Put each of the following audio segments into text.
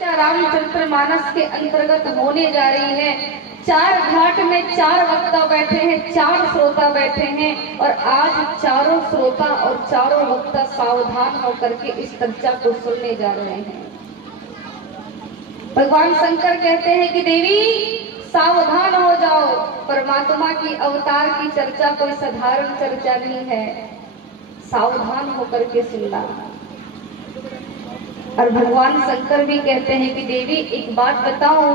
रामचरित्र मानस के अंतर्गत होने जा रही है। चार घाट में चार वक्ता बैठे हैं, चार श्रोता बैठे हैं और आज चारों श्रोता और चारों वक्ता सावधान होकर के इस चर्चा को सुनने जा रहे हैं। भगवान शंकर कहते हैं कि देवी सावधान हो जाओ, परमात्मा की अवतार की चर्चा कोई साधारण चर्चा नहीं है, सावधान होकर के सुनना। और भगवान शंकर भी कहते हैं कि देवी एक बात बताओ,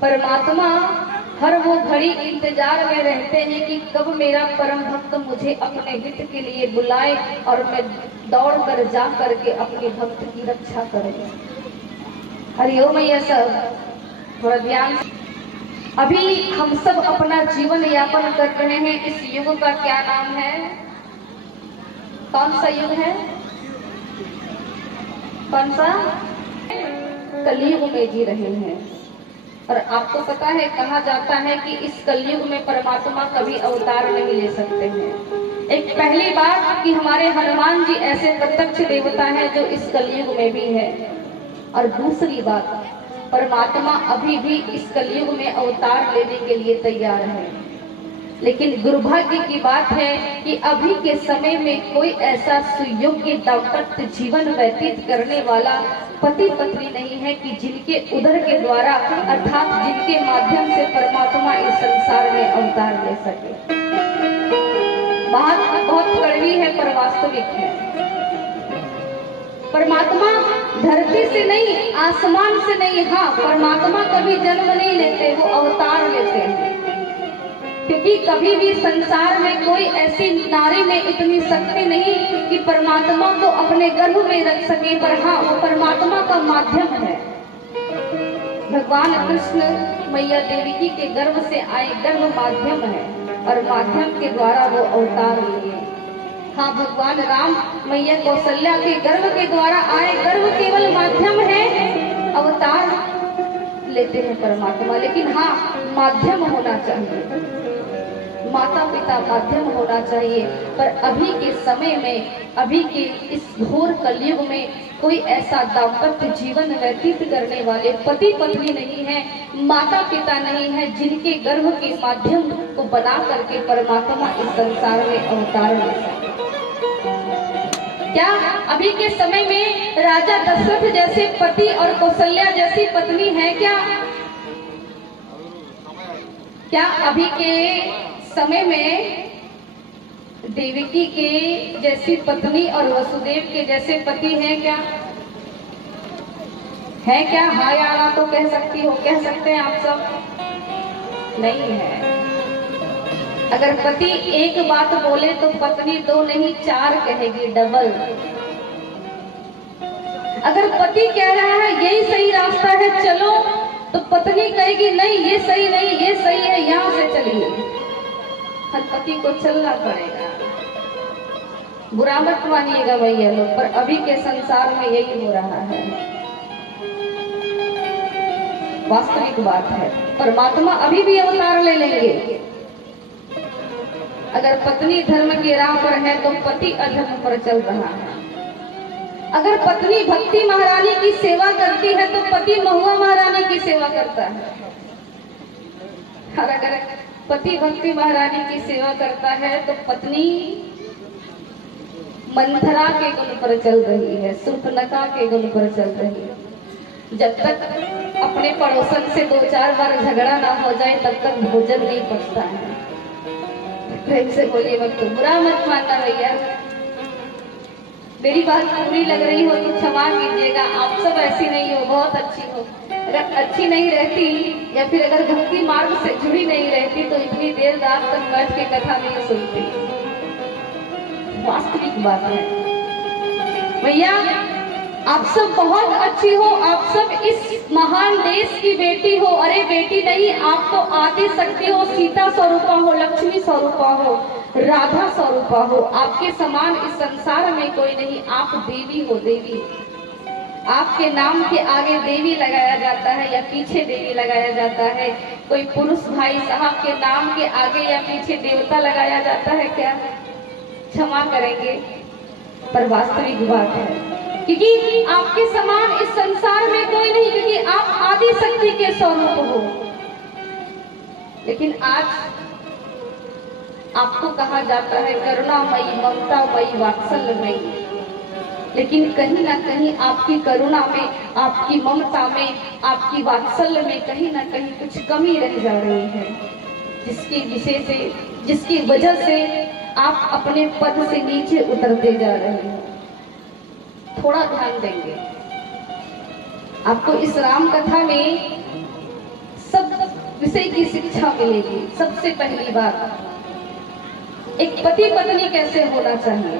परमात्मा हर वो घड़ी इंतजार में रहते हैं कि कब मेरा परम भक्त मुझे अपने हित के लिए बुलाए और मैं दौड़ कर जा करके अपने भक्त की रक्षा करें। हरिओम मैया सब थोड़ा ध्यान। अभी हम सब अपना जीवन यापन कर रहे हैं, इस युग का क्या नाम है? कौन सा युग है? कौन सा? कलयुग में जी रहे हैं। और आपको पता है, कहा जाता है कि इस कलयुग में परमात्मा कभी अवतार नहीं ले सकते हैं। एक पहली बात कि हमारे हनुमान जी ऐसे प्रत्यक्ष देवता हैं जो इस कलयुग में भी है, और दूसरी बात परमात्मा अभी भी इस कलयुग में अवतार लेने के लिए तैयार है। लेकिन दुर्भाग्य की बात है कि अभी के समय में कोई ऐसा सुयोग्य दाम्पत्य जीवन व्यतीत करने वाला पति पत्नी नहीं है कि जिनके उदर के द्वारा अर्थात जिनके माध्यम से परमात्मा इस संसार में अवतार ले सके। बात बहुत कड़वी है पर वास्तविक है। परमात्मा धरती से नहीं, आसमान से नहीं, हाँ परमात्मा कभी जन्म नहीं लेते, वो अवतार लेते हैं। क्योंकि कभी भी संसार में कोई ऐसी नारी में इतनी शक्ति नहीं कि परमात्मा को अपने गर्भ में रख सके, पर हाँ वो परमात्मा का माध्यम है। भगवान कृष्ण मैया देवी के गर्भ से आए, गर्भ माध्यम है और माध्यम के द्वारा वो अवतार लिए। हाँ भगवान राम मैया कौशल्या के गर्भ के द्वारा आए, गर्भ केवल माध्यम है, अवतार लेते हैं परमात्मा। लेकिन हाँ माध्यम होना चाहिए, माता पिता माध्यम होना चाहिए। पर अभी के समय में, अभी के इस घोर कलयुग में कोई ऐसा दाम्पत्य जीवन व्यतीत करने वाले पति पत्नी नहीं है, माता पिता नहीं है, जिनके गर्भ के माध्यम को बना करके परमात्मा इस संसार में अवतार ले सके। क्या अभी के समय में राजा दशरथ जैसे पति और कौशल्या जैसी पत्नी है क्या? क्या अभी के समय में देवकी के जैसी पत्नी और वसुदेव के जैसे पति हैं क्या? है क्या? हाँ या ना तो कह सकती हो, कह सकते हैं आप सब? नहीं है। अगर पति एक बात बोले तो पत्नी दो नहीं चार कहेगी, डबल। अगर पति कह रहा है यही सही रास्ता है चलो, तो पत्नी कहेगी नहीं ये सही नहीं, ये सही है, यहाँ से चलिए। हर पति को चलना पड़ेगा। बुरा मत मानिएगा भैया लोग, पर अभी के संसार में यही हो रहा है, वास्तविक बात है। परमात्मा अभी भी अवतार ले लेंगे। अगर पत्नी धर्म के राह पर है तो पति अधर्म पर चल रहा है। अगर पत्नी भक्ति महारानी की सेवा करती है तो पति महुआ महारानी की सेवा करता है। और अगर पति भक्ति महारानी की सेवा करता है तो पत्नी मंथरा के गुण पर चल रही है, शूर्पणखा के गुण पर चल रही है। जब तक अपने पड़ोसन से दो चार बार झगड़ा ना हो जाए तब तक भोजन नहीं पचता है। प्रेम से बोलिए मत, तो बुरा मत मानना भैया, मेरी बात पूरी लग रही हो तो क्षमा कीजिएगा। आप सब ऐसी नहीं हो, बहुत अच्छी हो। अगर अच्छी नहीं रहती या फिर अगर भक्ति मार्ग से जुड़ी नहीं रहती तो इतनी देर रात तक बैठ के कथा नहीं सुनती। वास्तविक बात है भैया, आप सब बहुत अच्छी हो, आप सब इस महान देश की बेटी हो। अरे बेटी नहीं, आप तो आदि शक्ति हो, सीता स्वरूपा हो, लक्ष्मी स्वरूपा हो, राधा स्वरूपा हो। आपके समान इस संसार में कोई नहीं, आप देवी हो, देवी। आपके नाम के आगे देवी लगाया जाता है या पीछे देवी लगाया जाता है? कोई पुरुष भाई साहब के नाम के आगे या पीछे देवता लगाया जाता है क्या? क्षमा करेंगे पर वास्तविक बात है। क्योंकि आपके समान इस संसार में कोई नहीं, क्योंकि आप आदि शक्ति के स्वरूप हो। लेकिन आज आपको कहा जाता है करुणामयी, ममतामयी, वात्सल्यमयी, लेकिन कहीं ना कहीं आपकी करुणा में, आपकी ममता में, आपकी वात्सल्य में कहीं ना कहीं कुछ कमी रह जा रही है, जिसकी वजह से आप अपने पद से नीचे उतरते जा रहे हैं। थोड़ा ध्यान देंगे, आपको इस राम कथा में सब विषय की शिक्षा मिलेगी। सबसे पहली बात, एक पति पत्नी कैसे होना चाहिए।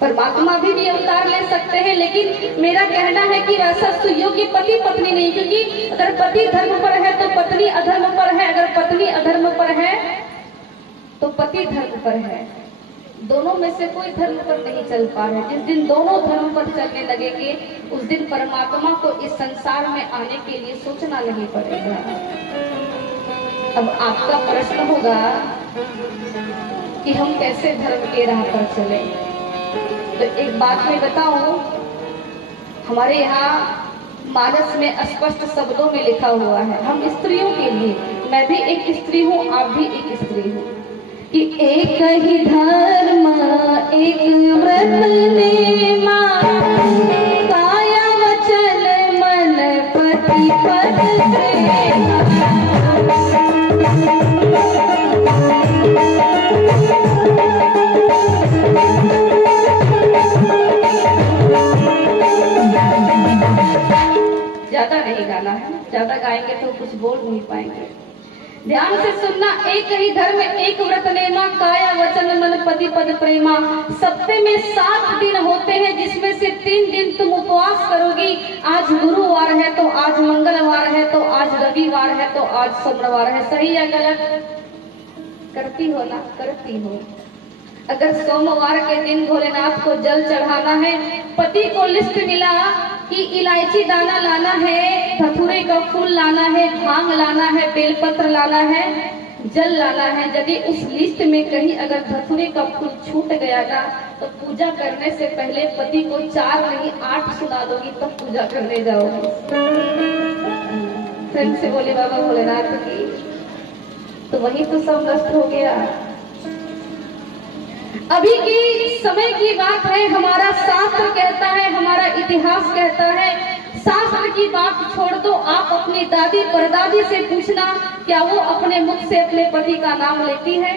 परमात्मा भी अवतार ले सकते हैं, लेकिन मेरा कहना है कि वैसा सुयोग्य पति पत्नी नहीं, क्योंकि अगर पति धर्म पर है तो पत्नी अधर्म पर है, अगर पत्नी अधर्म पर है तो पति धर्म पर है। दोनों में से कोई धर्म पर नहीं चल पा रहे। जिस दिन दोनों धर्म पर चलने लगेंगे उस दिन परमात्मा को इस संसार में आने के लिए सोचना नहीं पड़ेगा। अब आपका प्रश्न होगा कि हम कैसे धर्म के राह पर चले। तो एक बात मैं बताऊं, हमारे यहाँ मानस में स्पष्ट शब्दों में लिखा हुआ है, हम स्त्रियों के लिए, मैं भी एक स्त्री हूँ, आप भी एक स्त्री हो, कि एक ही धर्म एक व्रत नेमा, काया वचन मन पति पद ज्यादा नहीं गाना है, ज्यादा गाएंगे तो कुछ बोल नहीं पाएंगे। ध्यान से सुनना, एक ही धर्म एक व्रत नेमा, काया वचन मन पति पद प्रेमा। सप्ताह में 7 दिन होते हैं, जिसमें से 3 दिन तुम उपवास करोगी। आज गुरुवार है तो आज मंगलवार है तो आज रविवार है तो आज सोमवार है। सही या गलत? करती हो ना? करती हो। अगर सोमवार के दिन भोलेनाथ को जल चढ़ाना है, पति को लिस्ट मिला कि इलायची दाना लाना है, धतूरे का फूल लाना है, भांग लाना है, बेलपत्र लाना है, जल लाना है। यदि उस लिस्ट में कहीं अगर धतूरे का फूल छूट गया ना, तो पूजा करने से पहले पति को 4 नहीं 8 सुना दोगी, तब पूजा करने जाओगी। फ्रेंड से बोले बाबा भोलेनाथ की, तो वही तो सब नष्ट हो गया। अभी की समय की बात है, हमारा शास्त्र कहता है, हमारा इतिहास कहता है, शास्त्र की बात छोड़ दो, आप अपनी दादी परदादी से पूछना, क्या वो अपने मुख से अपने पति का नाम लेती है?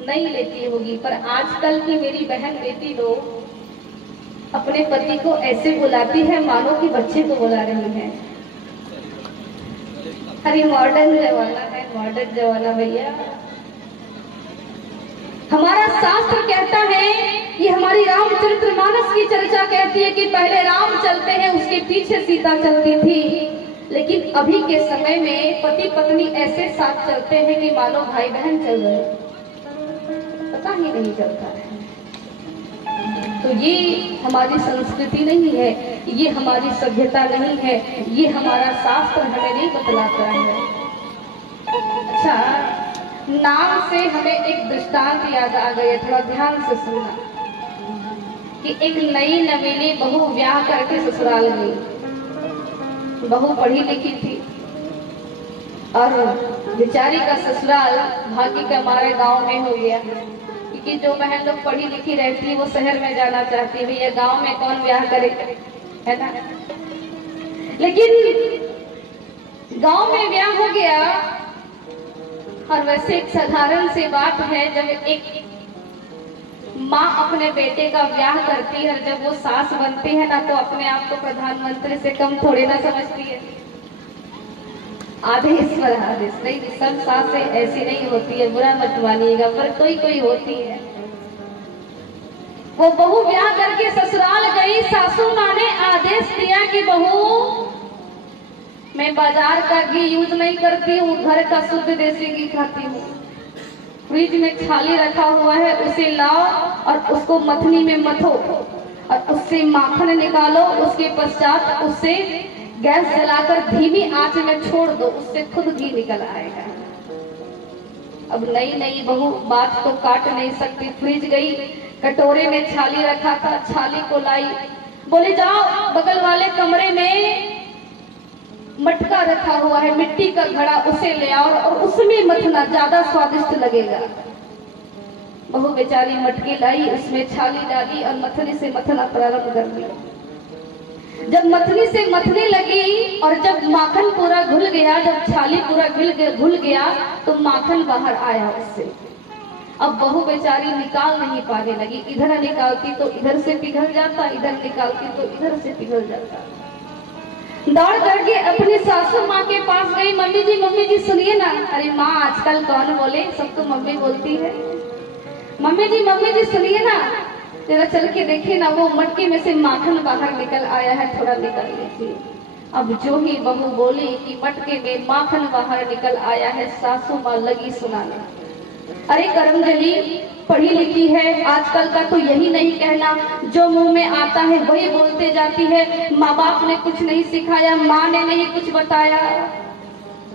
नहीं लेती होगी। पर आजकल की मेरी बहन बेटी लोग अपने पति को ऐसे बुलाती है मानो कि बच्चे को बुला रही है। अरे मॉडर्न जमाना है, मॉडर्न जमाना भैया। हमारा शास्त्र कहता है, ये हमारी रामचरितमानस की चर्चा कहती है कि पहले राम चलते हैं, उसके पीछे सीता चलती थी। लेकिन अभी के समय में पति पत्नी ऐसे साथ चलते हैं कि मानो भाई बहन चल रहे, पता ही नहीं चलता है। तो ये हमारी संस्कृति नहीं है, ये हमारी सभ्यता नहीं है, ये हमारा शास्त्र हमें नहीं बतलाता है। अच्छा, नाम से हमें एक दृष्टांत याद आ गया, थोड़ा ध्यान से सुनना। कि एक नई नवेली बहू ब्याह करके ससुराल गई। बहू पढ़ी लिखी थी और बेचारी का ससुराल भाग्य के हमारे गांव में हो गया। क्योंकि जो बहन लोग पढ़ी लिखी रहती है वो शहर में जाना चाहती है, भैया गांव में कौन ब्याह करे, है ना। लेकिन गांव में ब्याह हो गया। और वैसे एक साधारण सी बात है, जब एक माँ अपने बेटे का ब्याह करती है, जब वो सास बनती है ना, तो अपने आप को प्रधानमंत्री से कम थोड़ी ना समझती है। आदेश पर आदेश नहीं, सब सासें ऐसी नहीं होती है, बुरा मत मानिएगा, पर कोई कोई होती है। वो बहू ब्याह करके ससुराल गई, सासू माँ ने आदेश दिया कि बहू मैं बाजार का घी यूज नहीं करती हूँ, घर का शुद्ध देसी घी खाती हूँ। फ्रिज में छाली रखा हुआ है, उसे लाओ और उसको मथनी में मथो और उससे माखन निकालो। उसके पश्चात उससे गैस जलाकर धीमी आंच में छोड़ दो, उससे खुद घी निकल आएगा। अब नई नई बहू बात तो काट नहीं सकती, फ्रिज गई, कटोरे में छाली रखा था, छाली को लाई, बोले जाओ बगल वाले कमरे में मटका रखा हुआ है, मिट्टी का घड़ा, उसे ले आओ और उसमें मथना, ज्यादा स्वादिष्ट लगेगा। बहू बेचारी मटकी लाई, उसमें छाली डाली और मथने से मथना प्रारंभ कर दिया। जब मथनी से मथने लगी और जब माखन पूरा घुल गया, जब छाली पूरा घुल गया तो माखन बाहर आया उससे। अब बहू बेचारी निकाल नहीं पाने लगी, इधर निकालती तो इधर से पिघल जाता, इधर निकालती तो इधर से पिघल जाता। दौड़ करके अपनी सासू माँ के पास गई, मम्मी जी सुनिए ना। अरे माँ आजकल कौन बोले, सब तो मम्मी बोलती है। मम्मी जी सुनिए ना, जरा चल के देखिए ना, वो मटके में से माखन बाहर निकल आया है, थोड़ा निकाल लीजिए। अब जो ही बहू बोली कि मटके में माखन बाहर निकल आया है, सासू माँ लगी सुनाने। अरे करमजली पढ़ी लिखी है, आजकल का तो यही नहीं कहना, जो मुंह में आता है वही बोलते जाती है, माँ बाप ने कुछ नहीं सिखाया, माँ ने नहीं कुछ बताया।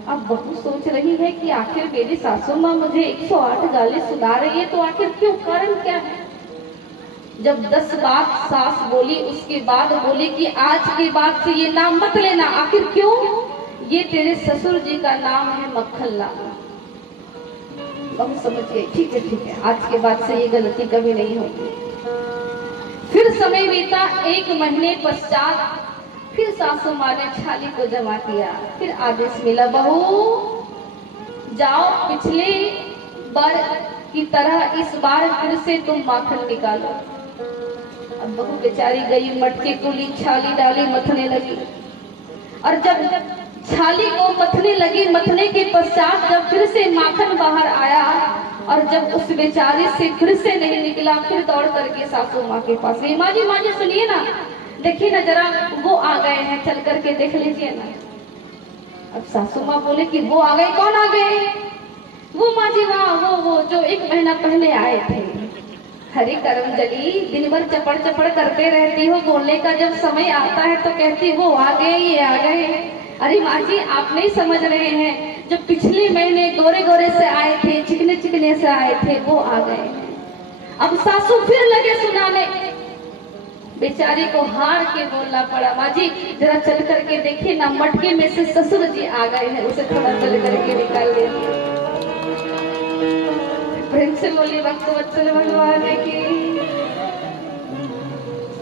अब बहू सोच रही है कि आखिर मेरी सासू माँ मुझे 108 गाली सुना रही है, तो आखिर क्यों, कारण क्या है। जब 10 बात सास बोली, उसके बाद बोली कि आज के बाद से ये नाम मत लेना। आखिर क्यों, ये तेरे ससुर जी का नाम है मक्खन लाल। बहुत समझ गई, ठीक है, आज के बाद से ये गलती कभी नहीं होगी। फिर समय बीता, 1 महीने पश्चात फिर सासू माँ ने छाली को जमा किया, फिर आदेश मिला, बहू जाओ पिछले बार की तरह इस बार फिर से तुम माखन निकालो। अब बहू बेचारी गई, मटके को ली, छाली डाली, मथने लगी। और जब छाली को मथने लगी, मथने के पश्चात जब फिर से माखन बाहर आया और जब उस बेचारी से फिर से नहीं निकला, फिर दौड़ करके सासू माँ के पास गई। माँ जी सुनिए ना, देखिए ना जरा, वो आ गए हैं, चल करके देख लीजिए ना। अब सासू माँ बोले कि वो आ गए, कौन आ गए। वो माँ जी वहाँ वो जो 1 महीना पहले आए थे। हरे करमजली, दिन भर चपड़ चपड़ करते रहती हो, बोलने का जब समय आता है तो कहती वो आ गए, ये आ गए। अरे माँ जी आप नहीं समझ रहे हैं, जो पिछले महीने गोरे गोरे से आए थे, चिकने चिकने से आए थे, वो आ गए। अब सासू फिर लगे सुनाने, बेचारी को हार के बोलना पड़ा, माँ जी जरा चल करके देखिए ना, मटके में से ससुर जी आ गए हैं, उसे थोड़ा चल करके निकाल लीजिए। प्रेम से बोली, वक्त वत्सल भगवान की।